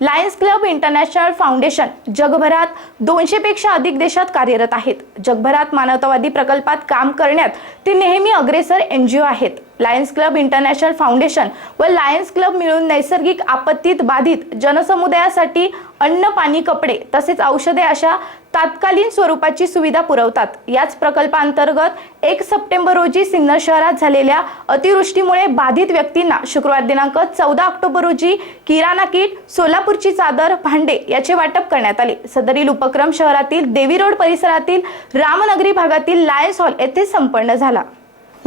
Lions Club International foundation जगभरात दोनशेपेक्षा अधिक देशात कार्यरत आहेत. जगभरात मानवतावादी प्रकल्पात काम करण्यात ते नेहमी अग्रेसर एन जी ओ आहेत. लायन्स क्लब इंटरनॅशनल फाउंडेशन व लायन्स क्लब मिळून नैसर्गिक आपत्तीत बाधित जनसमुदायासाठी अन्न पाणी कपडे तसेच औषधे अशा तात्कालीन स्वरूपाची सुविधा पुरवतात. याच प्रकल्पांतर्गत एक सप्टेंबर रोजी सिन्नर शहरात झालेल्या अतिवृष्टीमुळे बाधित व्यक्तींना शुक्रवार दिनांक चौदा ऑक्टोबर रोजी किराणा किट सोलापूरची चादर भांडे याचे वाटप करण्यात आले. सदरील उपक्रम शहरातील देवी रोड परिसरातील रामनगरी भागातील लायन्स हॉल येथे संपन्न झाला.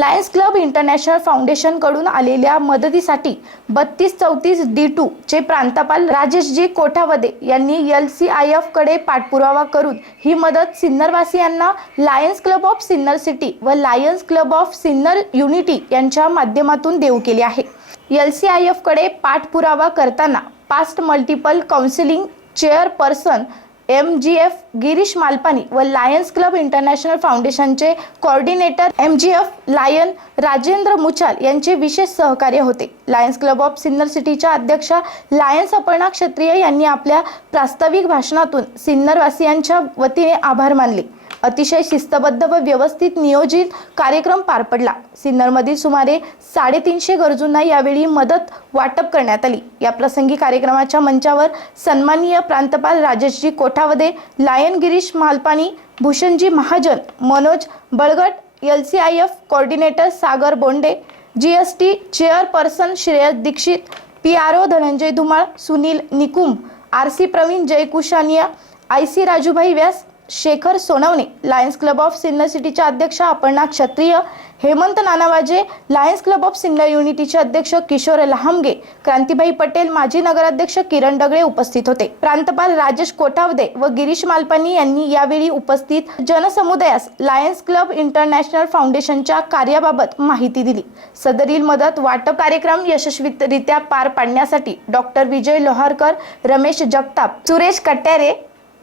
लायन्स क्लब इंटरनॅशनल फाउंडेशनकडून आलेल्या मदतीसाठी बत्तीस चौतीस डी टू चे प्रांतपाल राजेशजी कोठावदे यांनी एल सी आय एफकडे पाठपुरावा करून ही मदत सिन्नरवासियांना Lions Club of Sinnar City व Lions Club of Sinnar Unity यांच्या माध्यमातून देऊ केली आहे. एल सी आय एफकडे पाठपुरावा करताना past multiple counselling chairperson M G F Girish Malpani व लायन्स क्लब इंटरनॅशनल फाउंडेशनचे coordinator M G F lion Rajendra Muchal यांचे विशेष सहकार्य होते. लायन्स क्लब ऑफ सिन्नर सिटीच्या अध्यक्षा लायन्स अपर्णा क्षत्रिय यांनी आपल्या प्रास्ताविक भाषणातून सिन्नरवासियांच्या वतीने आभार मानले. अतिशय शिस्तबद्ध व व्यवस्थित नियोजित कार्यक्रम पार पडला. सिन्नरमधील सुमारे साडेतीनशे गरजूंना यावेळी मदत वाटप करण्यात आली. या प्रसंगी कार्यक्रमाच्या मंचावर सन्माननीय प्रांतपाल Rajeshji Kothawade lion Girish Malpani Bhushanji Mahajan Manoj Balgat L C I F coordinator Sagar Bonde G S T chairperson Shreyas Dixit P R O Dhananjay Dhumal Sunil Nikumbh R C Pravin Jaykushaniya I C Rajubhai Vyas Shekhar Sonawane Lions Club of Sinnar सिटीच्या अध्यक्षा Aparna Kshatriya Hemant Nanawaje Lions Club of Sinnar युनिटीचे अध्यक्ष किशोर लहामगे क्रांतीभाई पटेल माजी नगराध्यक्ष किरण डगळे उपस्थित होते. प्रांतपाल राजेश कोठावदे व गिरीश मालपानी यांनी यावेळी उपस्थित जनसमुदायास लायन्स क्लब इंटरनॅशनल फाउंडेशनच्या कार्याबाबत माहिती दिली. सदरील मदत वाटप कार्यक्रम यशस्वीरित्या पार पाडण्यासाठी डॉक्टर विजय लोहारकर रमेश जगताप सुरेश कट्यारे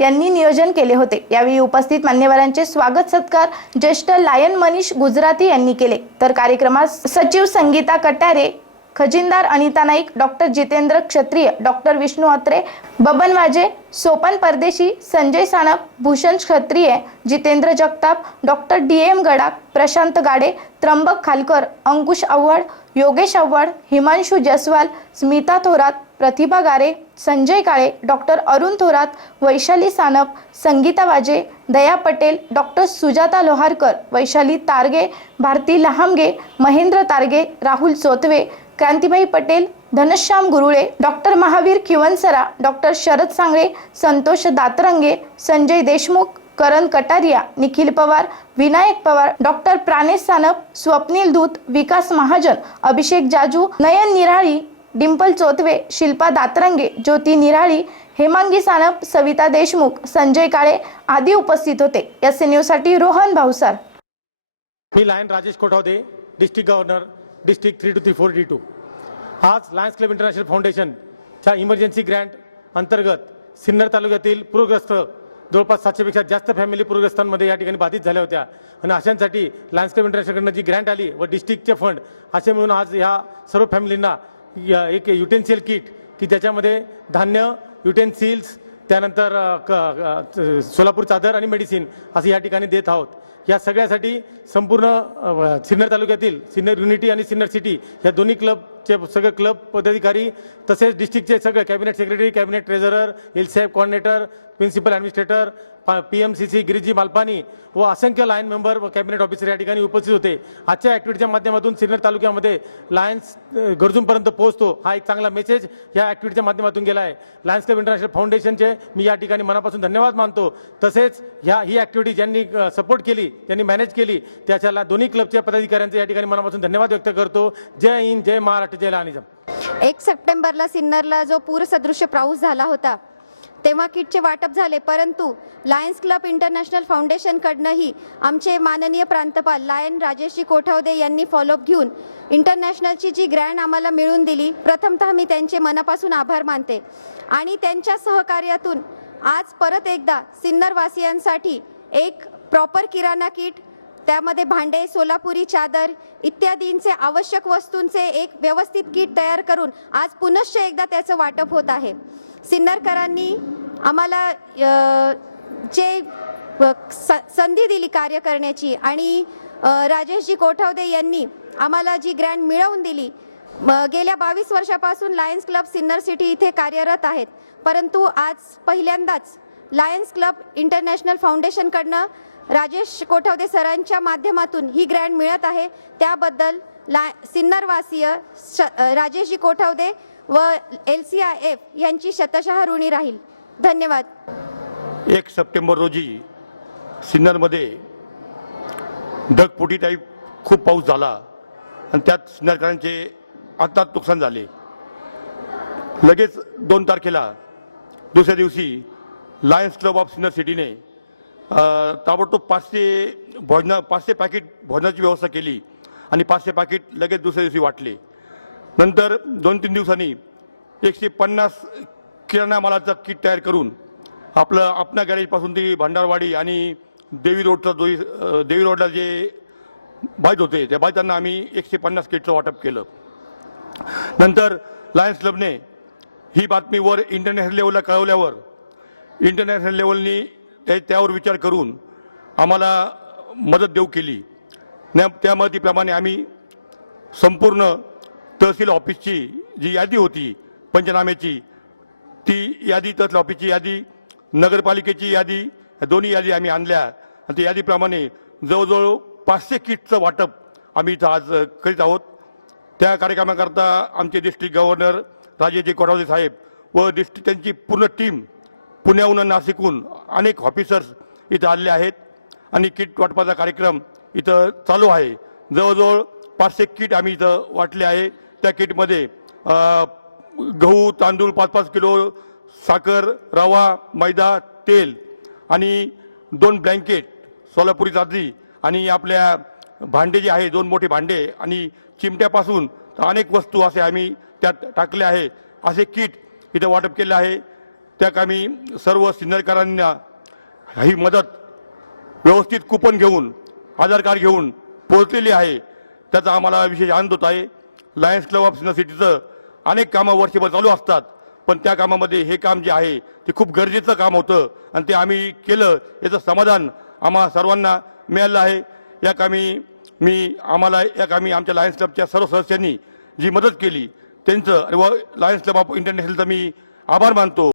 यांनी नियोजन केले होते. यावेळी उपस्थित मान्यवरांचे स्वागत सत्कार ज्येष्ठ लायन मनीष गुजराती यांनी केले. तर कार्यक्रमात सचिव संगीता कटारे खजिनदार अनिता नाईक डॉक्टर जितेंद्र क्षत्रिय डॉक्टर विष्णू अत्रे बबन वाजे सोपन परदेशी Sanjay Sanap Bhushan Kshatriya Jitendra Jagtap doctor D M Gadak Prashant Gade Trimbak Khalkar Ankush Avhad Yogesh Avhad Himanshu Jaswal Smita Thorat Pratibha Gare Sanjay Kale doctor Arun Thorat Vaishali Sanap Sangeeta Waje Daya Patel doctor Sujata Loharkar Vaishali Targe Bharti Lahamge Mahendra Targe Rahul Chotve Krantibai Patel Dhanshyam Gurule doctor Mahavir Khivansara doctor Sharad Sangle Santosh Datrange Sanjay Deshmukh Karan Kataria Nikhil Pawar Vinayak Pawar doctor Pranesh Sanap Swapnil दूत विकास महाजन अभिषेक जाजू नयन निराळी डिंपल चोतवे शिल्पा दातरंगे ज्योती निराळी हेमांगी सानप सविता देशमुख संजय काळे आदी उपस्थित होते. S न्यूजसाठी रोहन भाऊसार. मी lion Rajesh Kothawade district governor district three two three four D two. आज Lions Club International फाउंडेशनच्या emergency grant अंतर्गत सिन्नर तालुक्यातील पूरग्रस्त जवळपास सातशेपेक्षा जास्त फॅमिली पूरग्रस्तांमध्ये या ठिकाणी बाधित झाल्या होत्या. आणि अशांसाठी लायन्स क्लब इंटरनॅशनलकडनं जी ग्रँट आली व डिस्ट्रिक्टचे फंड असे मिळून आज ह्या सर्व फॅमिलींना या- एक युटेन्सिल किट की ज्याच्यामध्ये धान्य युटेन्सिल्स त्यानंतर क- सोलापूर चादर आणि मेडिसिन असं या ठिकाणी देत आहोत. या सगळ्यासाठी संपूर्ण सिन्नर तालुक्यातील सिन्नर युनिटी आणि सिन्नर सिटी या दोन्ही क्लबचे सगळे क्लब पदाधिकारी तसेच डिस्ट्रिक्टचे सगळे cabinet secretary cabinet treasurer L साहेब coordinator principal administrator P M C C Giriji Malpani व असंख्य लायन मेंबर व कॅबिनेट ऑफिसर या ठिकाणी उपस्थित होते. आजच्या ॲक्टिव्हिटीच्या माध्यमातून सिन्नर तालुक्यामध्ये लायन्स गरजूंपर्यंत पोहोचतो. हा एक चांगला मेसेज या ॲक्टिव्हिटीच्या माध्यमातून गेला आहे. लायन्स क्लब इंटरनॅशनल फाउंडेशनचे मी या ठिकाणी मनापासून धन्यवाद मानतो. तसेच ह्या ही ॲक्टिव्हिटी ज्यांनी सपोर्ट केली ज्यांनी मॅनेज केली त्याच्याला दोन्ही क्लबच्या पदाधिकाऱ्यांचे या ठिकाणी मनापासून धन्यवाद व्यक्त करतो. जय हिंद जय महाराष्ट्र जय लहानिजम एक सप्टेंबरला सिन्नरला जो पूरसदृश्य पाऊस झाला होता तेव्हा किटचे वाटप झाले परंतु लायन्स क्लब इंटरनॅशनल फाउंडेशनकडनंही आमचे माननीय प्रांतपाल लायन राजेशजी कोठावदे यांनी फॉलोअप घेऊन इंटरनॅशनलची जी ग्रँड आम्हाला मिळून दिली प्रथमतः मी त्यांचे मनापासून आभार मानते. आणि त्यांच्या सहकार्यातून आज परत एकदा सिन्नरवासियांसाठी एक प्रॉपर किराणा किट त्यामध्ये भांडे सोलापुरी चादर इत्यादींचे आवश्यक वस्तूंचे एक व्यवस्थित किट तयार करून आज पुनश्च एकदा त्याचं वाटप होत आहे. सिन्नरकरांनी आम्हाला जे स- संधी दिली कार्य करण्याची आणि राजेशजी कोठवदे यांनी आम्हाला जी ग्रँड मिळवून दिली गेल्या बावीस वर्षापासून लायन्स क्लब सिन्नर सिटी इथे कार्यरत आहेत. परंतु आज पहिल्यांदाच लायन्स क्लब इंटरनॅशनल फाउंडेशनकडनं राजेश कोठवदे सरांच्या माध्यमातून ही ग्रँड मिळत आहे. त्याबद्दल ला सिन्नरवासीय श राजेशजी कोठवदे व एल सी आय एफ यांची शतशः ऋणी राहील. धन्यवाद. एक सप्टेंबर रोजी सिन्नरमध्ये ढगफुटी टाईप खूप पाऊस झाला आणि त्यात सिन्नरकरांचे आत्ताच नुकसान झाले. लगेच दोन तारखेला दुसऱ्या दिवशी लायन्स क्लब ऑफ सिन्नर सिटीने ताबडतोब पाचशे भोजना पाचशे पॅकेट भोजनाची व्यवस्था केली आणि पाचशे पॅकेट लगेच दुसऱ्या दिवशी वाटले. नंतर दोन तीन दिवसांनी एकशे पन्नास किराणा मालाचा किट तयार करून आपलं आपल्या गॅरेजपासून ती भांडारवाडी आणि देवी रोडचा जो देवी रोडला जे बाईत होते त्या बाईतांना आम्ही एकशे पन्नास किटचं वाटप केलं. नंतर लायन्स क्लबने ही बातमी वर इंटरनॅशनल लेवलला कळवल्यावर इंटरनॅशनल लेवलनी ते त्यावर विचार करून आम्हाला मदत देऊ केली. त्या- त्या मदतीप्रमाणे आम्ही संपूर्ण तहसील ऑफिसची जी यादी होती पंचनाम्याची ती यादी तहसील ऑफिसची यादी नगरपालिकेची यादी दोन्ही यादी आम्ही आणल्या. आणि त्या यादीप्रमाणे जवळजवळ पाचशे किटचं वाटप आम्ही इथं आज करीत आहोत. त्या कार्यक्रमाकरता आमचे डिस्ट्रिक्ट गव्हर्नर राजेजी कोरावजे साहेब व डिस्ट्रिक्ट त्यांची पूर्ण टीम पुण्याहून नाशिकहून अनेक ऑफिसर्स इथं आले आहेत. आणि किट वाटपाचा कार्यक्रम इथं चालू आहे. जवळजवळ पाचशे किट आम्ही इथं वाटले आहे. त्या किटमध्ये गहू तांदूळ पाच पाच किलो साखर रवा मैदा तेल आणि दोन ब्लँकेट सोलापुरी चादरी आणि आपल्या भांडे जे आहे दोन मोठे भांडे आणि चिमट्यापासून तर अनेक वस्तू असे आम्ही त्यात टाकले आहे. असे किट इथं वाटप केले आहे. त्यात आम्ही सर्व सिन्नरकरांना ही मदत व्यवस्थित कुपन घेऊन आधार कार्ड घेऊन पोहोचलेली आहे. त्याचा आम्हाला विशेष आनंद होत आहे. लायन्स क्लब ऑफ सिन्नर सिटीचं अनेक कामं वर्षभर चालू असतात. पण त्या कामामध्ये हे काम जे आहे ते खूप गरजेचं काम होतं आणि ते आम्ही केलं याचं समाधान आम्हा सर्वांना मिळालं आहे. या कामी मी आम्हाला या कामी आमच्या लायन्स क्लबच्या सर्व सदस्यांनी जी मदत केली त्यांचं व लायन्स क्लब ऑफ इंटरनॅशनलचा मी आभार मानतो.